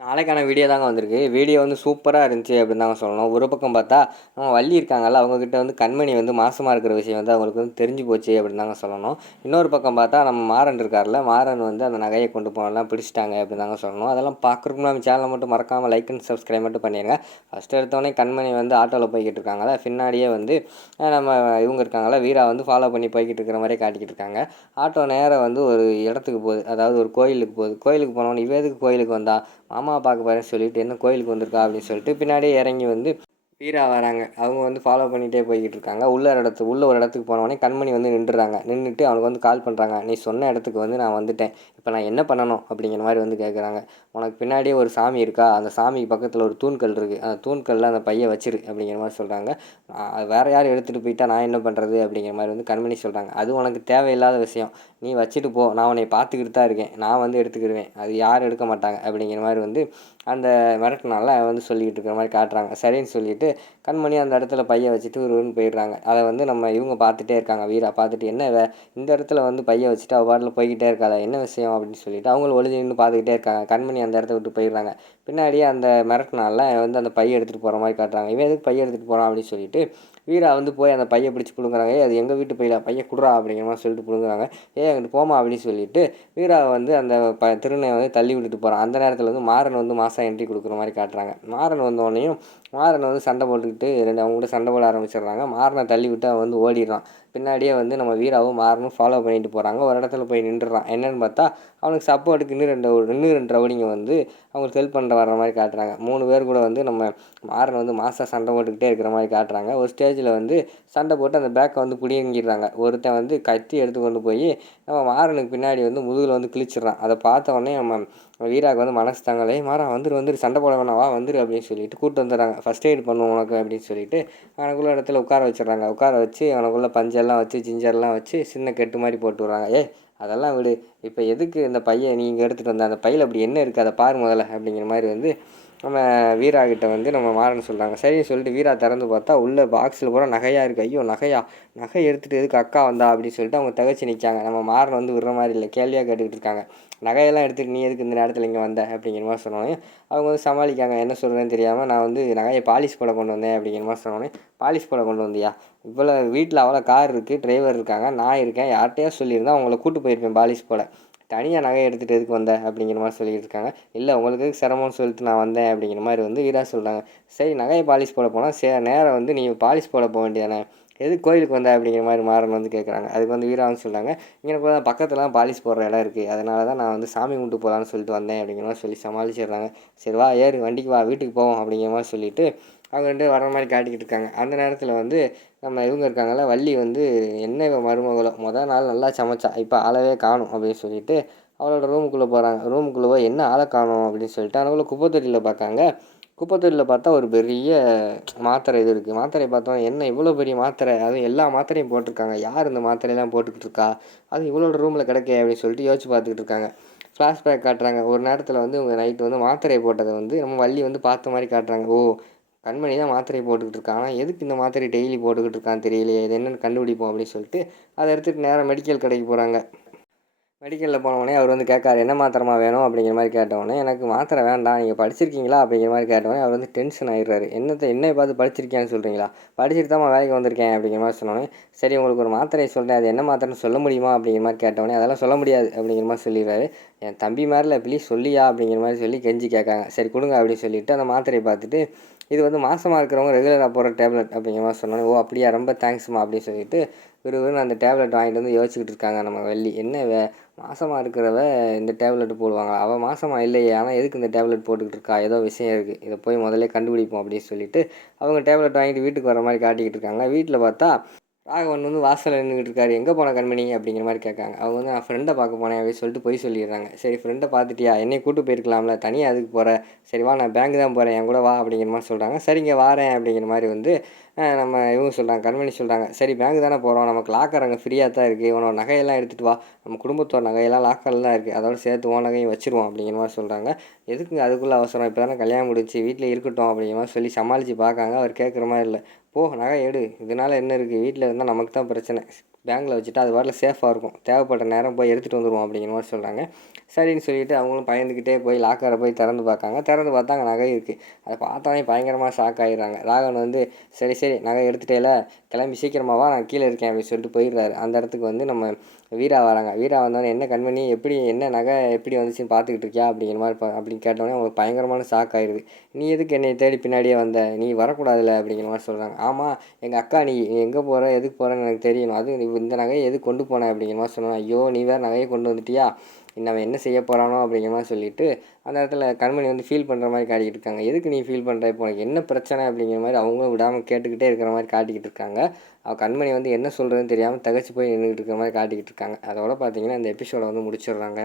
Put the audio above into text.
நாளைக்கான வீடியோ தாங்க வந்திருக்கு. வீடியோ வந்து சூப்பரா இருந்துச்சு அப்படின்னு தாங்க சொல்லணும். ஒரு பக்கம் பார்த்தா, நம்ம வள்ளி இருக்காங்கல்ல, அவங்ககிட்ட வந்து கண்மணி வந்து மாசமா இருக்கிற விஷயம் வந்து அவங்களுக்கு வந்து தெரிஞ்சு போச்சு அப்படின்னு தாங்க சொல்லணும். இன்னொரு பக்கம் பார்த்தா, நம்ம மாறன் இருக்கார்ல, மாறன் வந்து அந்த நகையை கொண்டு போனதெல்லாம் பிடிச்சிட்டாங்க அப்படின்னு தாங்க சொல்லணும். அதெல்லாம் பார்க்குறதுக்கு நம்ம சேனலை மட்டும் மறக்காமல் லைக் அண்ட் சப்ஸ்கிரைப் மட்டும் பண்ணிடுங்க. ஃபஸ்ட்டு எடுத்தோடனே கண்மணி வந்து ஆட்டோவில் போய்கிட்டு இருக்காங்கல்ல, பின்னாடியே வந்து நம்ம இவங்க இருக்காங்கல்ல, வீரா வந்து ஃபாலோ பண்ணி போய்கிட்டு இருக்கிற மாதிரியே காட்டிக்கிட்டு இருக்காங்க. ஆட்டோ நேராக வந்து ஒரு இடத்துக்கு போகுது, அதாவது ஒரு கோயிலுக்கு போகுது. கோயிலுக்கு போனோன்னே இவ எதுக்கு கோயிலுக்கு வந்தா, மாமாவை பார்க்க போகிறேன்னு சொல்லிட்டு என்ன கோயிலுக்கு வந்திருக்கா அப்படின்னு சொல்லிட்டு பின்னாடியே இறங்கி வந்து வீரா வராங்க. அவங்க வந்து ஃபாலோ பண்ணிகிட்டே போய்கிட்டு இருக்காங்க. உள்ள ஒரு இடத்துக்கு போனோடனே கண்மணி வந்து நின்றுறாங்க. நின்றுட்டு அவனுக்கு வந்து கால் பண்ணுறாங்க. நீ சொன்ன இடத்துக்கு வந்து நான் வந்துட்டேன், இப்போ நான் என்ன பண்ணணும் அப்படிங்கிற மாதிரி வந்து கேட்குறாங்க. உனக்கு பின்னாடியே ஒரு சாமி இருக்கா, அந்த சாமிக்கு பக்கத்தில் ஒரு தூண்கல் இருக்குது, அந்த தூண்கல்ல அந்த பையை வச்சிரு அப்படிங்கிற மாதிரி சொல்கிறாங்க. வேறு யார் எடுத்துகிட்டு போயிட்டா நான் என்ன பண்ணுறது அப்படிங்கிற மாதிரி வந்து கண்மணி சொல்கிறாங்க. அது உனக்கு தேவையில்லாத விஷயம், நீ வச்சுட்டு போ, நான் உன்னை பார்த்துக்கிட்டு தான் இருக்கேன், நான் வந்து எடுத்துக்கிடுவேன், அது யாரும் எடுக்க மாட்டாங்க அப்படிங்கிற மாதிரி வந்து அந்த மிரட்டினால வந்து சொல்லிக்கிட்டு இருக்கிற மாதிரி காட்டுறாங்க. சரின்னு சொல்லிட்டு கண்மணி அந்த இடத்துல பையை வச்சுட்டு ஒருவன் போயிடுறாங்க. அதை வந்து நம்ம இவங்க பார்த்துட்டே இருக்காங்க. வீரா பார்த்துட்டு என்ன இந்த இடத்துல வந்து பையை வச்சுட்டு அவள் பாட்டில் போய்கிட்டே இருக்காதா, என்ன விஷயம் அப்படின்னு சொல்லிட்டு அவங்களும் ஒளிஞ்சு நின்று பார்த்துக்கிட்டே இருக்காங்க. கண்மணி அந்த இடத்த விட்டு போயிடுறாங்க. பின்னாடியே அந்த மிரட்டினால வந்து அந்த பையை எடுத்துகிட்டு போகிற மாதிரி காட்டுறாங்க. இவன் எதுக்கு பையை எடுத்துகிட்டு போகிறான் அப்படின்னு சொல்லிட்டு வீரா வந்து போய் அந்த பையை பிடிச்சி பிடுங்குறாங்க. அது எங்கள் வீட்டு பையில, பையை குடுறா அப்படிங்கிற மாதிரி சொல்லிட்டு பிடுங்குறாங்க. அங்கிட்டு போமா அப்படின்னு சொல்லிட்டு வீராவை வந்து அந்த திருநை வந்து தள்ளி விட்டுட்டு போகிறான். அந்த நேரத்தில் வந்து மாறன் வந்து மாதம் என்ட்ரி கொடுக்குற மாதிரி காட்டுறாங்க. மாறன் வந்தோடனையும் மாறன் வந்து சண்டை போட்டுக்கிட்டு அவங்க கூட சண்டை போட ஆரம்பிச்சிடுறாங்க. மாறனை தள்ளி விட்டு அவன் வந்து ஓடிடுறான். பின்னாடியே வந்து நம்ம வீராவும் மாறனும் ஃபாலோ பண்ணிட்டு போகிறாங்க. ஒரு இடத்துல போய் நின்றுறான். என்னென்னு பார்த்தா அவனுக்கு சப்போர்ட்டுக்கு இன்னும் ரெண்டு ரவுடிங்க வந்து அவங்களுக்கு ஹெல்ப் பண்ணுற வர மாதிரி காட்டுறாங்க. 3 பேர் கூட வந்து நம்ம மாறன் வந்து மாதம் சண்டை போட்டுக்கிட்டே இருக்கிற மாதிரி காட்டுறாங்க. ஒரு ஸ்டேஜில் வந்து சண்டை போட்டு அந்த பேக்கை வந்து பிடிங்கிடுறாங்க. ஒருத்தன் வந்து கத்தி எடுத்து கொண்டு போய் நம்ம மாறனுக்கு பின்னாடி வந்து முதுகில் வந்து கிழிச்சிட்றான். அதை பார்த்த உடனே நம்ம வீராவுக்கு வந்து மனசு தாங்கலை. மாறா வந்துரு சண்டை போட வேணாம், வா வந்துரு அப்படின்னு சொல்லிட்டு கூப்பிட்டு வந்துடுறாங்க. ஃபஸ்ட் எய்ட் பண்ணுவோம் உனக்கு அப்படின்னு சொல்லிட்டு அவனுக்குள்ள இடத்துல உட்கார வச்சிடுறாங்க. உட்கார வச்சு அவனுக்குள்ள பஞ்செல்லாம் வச்சு ஜிஞ்சர்லாம் வச்சு சின்ன கெட்டு மாதிரி போட்டு விட்றாங்க. அதெல்லாம் விடு, இப்போ எதுக்கு இந்த பையன் நீ இங்கே எடுத்துகிட்டு வந்த, அந்த பையில் அப்படி என்ன இருக்குது அதை பாரு முதல்ல அப்படிங்கிற மாதிரி வந்து நம்ம வீரா கிட்ட வந்து நம்ம மாறன்னு சொல்கிறாங்க. சரின்னு சொல்லிட்டு வீரா திறந்து பார்த்தா உள்ள பாக்ஸில் பூரா நகையாக இருக்குது. ஐயோ நகை எடுத்துகிட்டு எதுக்கு அக்கா வந்தா அப்படின்னு சொல்லிட்டு அவங்க தகச்சு நிற்காங்க. நம்ம மாறன் வந்து விடுற மாதிரி இல்லை, கேள்வியாக கேட்டுக்கிட்டு இருக்காங்க. நகையெல்லாம் எடுத்துகிட்டு நீ எதுக்கு இந்த நேரத்தில் இங்கே வந்த அப்படிங்கிற மாதிரி சொன்னோன்னே அவங்க வந்து சமாளிக்காங்க. என்ன சொல்கிறேன்னு தெரியாமல் நான் வந்து நகையை பாலிஷ் போட கொண்டு வந்தேன் அப்படிங்கிற மாதிரி சொன்னோன்னே பாலிஷ் போட கொண்டு வந்தியா, இவ்வளோ வீட்டில் அவ்வளோ கார் இருக்குது, டிரைவர் இருக்காங்க, நான் இருக்கேன், யார்கிட்டயா சொல்லியிருந்தா அவங்கள கூட்டு போயிருப்பேன் பாலிஷ் போட, தனியாக நகை எடுத்துகிட்டு எதுக்கு வந்தேன் அப்படிங்கிற மாதிரி சொல்லிட்டு இருக்காங்க. இல்லை உங்களுக்கு சிரமம்னு சொல்லிட்டு நான் வந்தேன் அப்படிங்கிற மாதிரி வந்து வீரா சொல்கிறாங்க. சரி நகையை பாலிஷ் போட போனால் நேரம் வந்து நீ பாலிஷ் போட போக வேண்டியதானே, எதுக்கு கோயிலுக்கு வந்தேன் அப்படிங்கிற மாதிரி மாறன் வந்து கேட்குறாங்க. அதுக்கு வந்து வீரா வந்து சொல்கிறாங்க, இங்கே பக்கத்துலாம் பாலிஷ் போடுற இடம் இருக்குது, அதனால தான் நான் வந்து சாமி கும்பிட்டு போகலான்னு சொல்லிட்டு வந்தேன் அப்படிங்கிற மாதிரி சொல்லி சமாளிச்சிடுறாங்க. சரி வா ஏறு வண்டிக்கு வா வீட்டுக்கு போவோம் அப்படிங்கிற மாதிரி சொல்லிவிட்டு அவங்க வந்து வர மாதிரி காட்டிக்கிட்டு இருக்காங்க. அந்த நேரத்தில் வந்து நம்ம இவங்க இருக்காங்கல்ல வள்ளி வந்து என்ன மருமகளோ நாள் நல்லா சமைச்சா, இப்போ ஆளவே காணும் அப்படின்னு சொல்லிட்டு அவளோட ரூமுக்குள்ளே போகிறாங்க. ரூமுக்குள்ளே போய் என்ன ஆளை காணும் அப்படின்னு சொல்லிட்டு அவனுக்குள்ளே குப்பைத்தொட்டியில் பார்க்காங்க. குப்பைத்தொட்டியில் பார்த்தா ஒரு பெரிய மாத்திரை இது இருக்குது. மாத்திரையை பார்த்தோம், என்ன இவ்வளோ பெரிய மாத்திரை, அதுவும் எல்லா மாத்திரையும் போட்டிருக்காங்க, யார் இந்த மாத்திரையெல்லாம் போட்டுக்கிட்டு இருக்கா, அது இவ்வளோ ரூமில் கிடக்கே அப்படின்னு சொல்லிட்டு யோசிச்சு பார்த்துக்கிட்டு இருக்காங்க. ஃப்ளாஷ்பேக் காட்டுறாங்க. ஒரு நேரத்தில் வந்து இவங்க நைட்டு வந்து மாத்திரையை போட்டதை வந்து நம்ம வள்ளி வந்து பார்த்த மாதிரி காட்டுறாங்க. ஓ கண்மணி தான் மாத்திரையை போட்டுக்கிட்டு இருக்கான், ஆனால் எதுக்கு இந்த மாத்திரை டெய்லி போட்டுக்கிட்டு இருக்கான்னு தெரியலையே, இது என்னென்னு கண்டுபிடிப்போம் அப்படின்னு சொல்லிட்டு அதை எடுத்துகிட்டு நேராக மெடிக்கல் கடைக்கு போகிறாங்க. மெடிக்கலில் போனவுடனே அவர் வந்து கேட்காரு, என்ன மாத்திரமா வேணும் அப்படிங்கிற மாதிரி கேட்டவுடனே, எனக்கு மாத்திரை வேண்டாம், நீங்கள் படிச்சிருக்கீங்களா அப்படிங்கிற மாதிரி கேட்டவுடனே அவர் வந்து டென்ஷன் ஆகிடுறாரு. என்னை பார்த்து படிச்சிருக்கேன்னு சொல்கிறீங்களா, படிச்சுட்டு தான் வேலைக்கு வந்திருக்கேன் அப்படிங்கிற மாதிரி சொன்னோன்னே, சரி உங்களுக்கு ஒரு மாத்திரையை சொல்கிறேன், அது என்ன மாத்திரைன்னு சொல்ல முடியுமா அப்படிங்கிற மாதிரி கேட்டவுடனே, அதெல்லாம் சொல்ல முடியாது அப்படிங்கிற மாதிரி சொல்லிடுறாரு. என் தம்பி மாதிரில ப்ளீஸ் சொல்லியா அப்படிங்கிற மாதிரி சொல்லி கெஞ்சி கேட்காங்க. சரி கொடுங்க அப்படின்னு சொல்லிவிட்டு அந்த மாத்திரையை பார்த்துட்டு, இது வந்து மாதமாக இருக்கிறவங்க ரெகுலராக போகிற டேப்லெட் அப்படிங்கிற மாதிரி சொன்னோன்னே, ஓ அப்படியா ரொம்ப தேங்க்ஸ்மா அப்படின்னு சொல்லிட்டு விறுவிறுன்னு அந்த டேப்லெட் வாங்கிட்டு வந்து யோசிச்சுக்கிட்டு இருக்காங்க நம்ம வள்ளி. என்ன மாசமாக இருக்கிறவ இந்த டேப்லெட் போடுவாங்களா, அவள் மாசமாக இல்லையே, ஆனால் எதுக்கு இந்த டேப்லெட் போட்டுக்கிட்டு இருக்கா, ஏதோ விஷயம் இருக்குது, இதை போய் முதல்ல கண்டுபிடிப்போம் அப்படின்னு சொல்லிட்டு அவங்க டேப்லெட் வாங்கிட்டு வீட்டுக்கு வர மாதிரி காட்டிக்கிட்டு இருக்காங்க. வீட்டில் பார்த்தா ராகவன் வந்து வாசலில் நின்றுக்கிட்டு இருக்காரு. எங்கே போன கண்மணி அப்படிங்கிற மாதிரி கேட்காங்க. அவங்க வந்து நான் ஃப்ரெண்டை பார்க்க போனேன் அப்படின்னு சொல்லிட்டு போய் சொல்லிடுறாங்க. சரி ஃப்ரெண்டை பார்த்துட்டியா, என்னை கூட்டு போயிருக்கலாம்ல, தனியாக அதுக்கு போகிற, சரி வா நான் பேங்க் தான் போகிறேன், என் கூட வா அப்படிங்கிற மாதிரி சொல்கிறாங்க. சரிங்க வாரேன் அப்படிங்கிற மாதிரி வந்து நம்ம இவங்க சொல்கிறாங்க, கண்மணி சொல்கிறாங்க. சரி பேங்க் தானே போகிறோம், நமக்கு லாக்கர் அங்கே ஃப்ரீயாக தான் இருக்குது, உன்னோட நகையெல்லாம் எடுத்துகிட்டு வா, நம்ம குடும்பத்தோட நகையெல்லாம் லாக்கரில் தான் இருக்குது, அதோட சேர்த்து உன் நகையும் வச்சுருவோம் அப்படிங்கிற மாதிரி சொல்கிறாங்க. எதுக்கு அதுக்குள்ளே அவசரம், இப்போ தானே கல்யாணம் முடிச்சு வீட்டில் இருக்கட்டும் அப்படிங்கிற மாதிரி சொல்லி சமாளித்து பார்க்காங்க. அவர் கேட்குற மாதிரி இல்லை. போ நகை எடு, இதனால் என்ன இருக்குது, வீட்டில் இருந்தால் நமக்கு தான் பிரச்சனை, பேங்கில் வச்சுட்டு அது பாட்டில் சேஃபாக இருக்கும், தேவைப்படுற நேரம் போய் எடுத்துகிட்டு வந்துடுவோம் அப்படிங்கிற மாதிரி சொல்கிறாங்க. சரின்னு சொல்லிவிட்டு அவங்களும் பயந்துக்கிட்டே போய் லாக்கரை போய் திறந்து பார்க்காங்க. திறந்து பார்த்தா அங்கே நகை இருக்குது. அதை பார்த்தோன்னே பயங்கரமாக ஷாக் ஆகிடுறாங்க. ராகவன் வந்து சரி சரி நகை எடுத்துட்டேல, கிளம்பி சீக்கிரமாவா, நான் கீழே இருக்கேன் அப்படின்னு சொல்லிட்டு போயிடுறாரு. அந்த இடத்துக்கு வந்து நம்ம வீரா வராங்க. வீரா வந்தோடனே என்ன கண்மணி, எப்படி என்ன நகை எப்படி வந்துச்சுன்னு பார்த்துக்கிட்டு இருக்கியா அப்படிங்கிற மாதிரி அப்படின்னு கேட்டோடனே அவங்களுக்கு பயங்கரமான ஷாக் ஆயிடுது. நீ எதுக்கு என்னை தேடி பின்னாடியே வந்த, நீ வரக்கூடாதுல்ல அப்படிங்கிற மாதிரி சொல்கிறாங்க. ஆமாம் எங்கள் அக்கா, நீ எங்கே போகிற எதுக்கு போகிறேன்னு எனக்கு தெரியணும், அது நீ இந்த நகையை எதுக்கு கொண்டு போனேன் அப்படிங்கிற மாதிரி சொன்னாங்க. ஐயோ நீ வேறு நகையை கொண்டு வந்துட்டியா, அவன் என்ன செய்ய போகிறானோ அப்படிங்கிற மாதிரி சொல்லிவிட்டு அந்த இடத்துல கண்மணி வந்து ஃபீல் பண்ணுற மாதிரி காட்டிக்கிட்டு இருக்காங்க. எதுக்கு நீ ஃபீல் பண்ணுற, இப்போ உனக்கு என்ன பிரச்சனை அப்படிங்கிற மாதிரி அவங்களும் விடாமல் கேட்டுக்கிட்டே இருக்கிற மாதிரி காட்டிக்கிட்டு இருக்காங்க. கண்மணி வந்து என்ன சொல்கிறதுன்னு தெரியாமல் தகச்சு போய் நின்றுக்கிட்டு இருக்கிற மாதிரி காட்டிக்கிட்டு இருக்காங்க. அதோட பார்த்தீங்கன்னா இந்த எபிசோடை வந்து முடிச்சிடுறாங்க.